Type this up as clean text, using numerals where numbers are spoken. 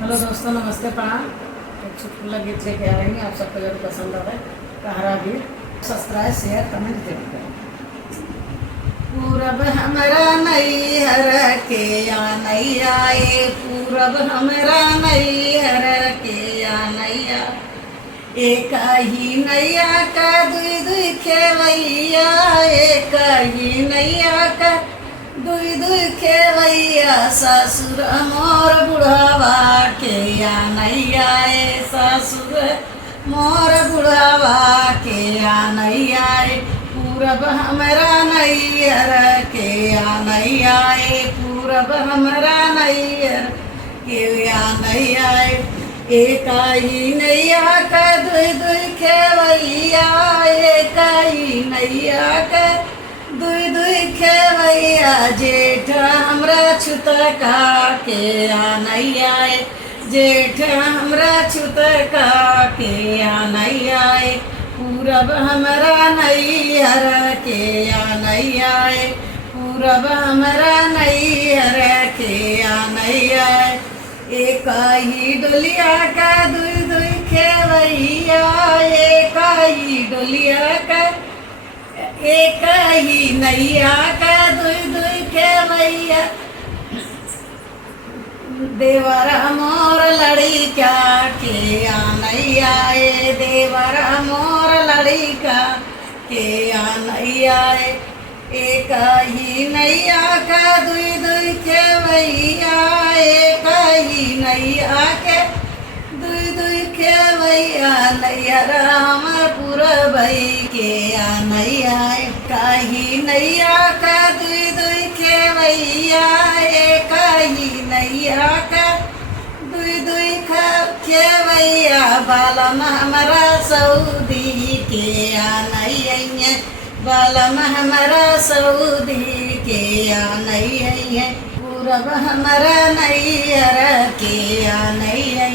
Hello दोस्तों, नमस्ते प्रणाम। एक चुटकुला गीत लेके आ रही हैं, आप सबको जरूर पसंद आ रहा है। कहारा गीत। सब्सक्राइब शेयर कमेंट जरूर करें। पूरब हमरा नैहर के या नैया, ये पूरब हमरा नैहर के या नैया, एक ही नैया का दुई दुई खेवैया, एक ही नैया का दुई दुई खेवैया, ससुर मोर बुढ़ावा के या नैया, ए ससुर मोर बुढ़ावा के या नैया, पूरब हमरा नैहर के या नैया, पूरब हमरा नैहर के या नैया, एक ही नैया का दुई दुई खेवैया, एक ही नैया का दुई दुई खेवैया, जेठ हमरा छुतका के या नैया, जेठ हमरा छुतका के या नैया, पूरब हमरा नैहर के या नैया, पूरब हमरा नैहर के या नैया, एक ही डोलिया का दुई दुई खेवैया, एक ही डोलिया का एक ही नैया का दुई दुई खेवैया, देवरा मोर लड़िका के या नैया, देवरा मोर लड़िका के या नैया, एक ही नैया का दुई दुई खेवैया, एक ही नैया के दुई दुई खेवैया, नैया राम पुरबई के या नैया, काही नैया का दुई दुई खेवैया, एक ही नैया का दुई दुई खेवैया, बालम हमरा सऊदी के या नैया, बालम हमरा सऊदी के या नैया, पूरब हमरा नैहर के या नैया,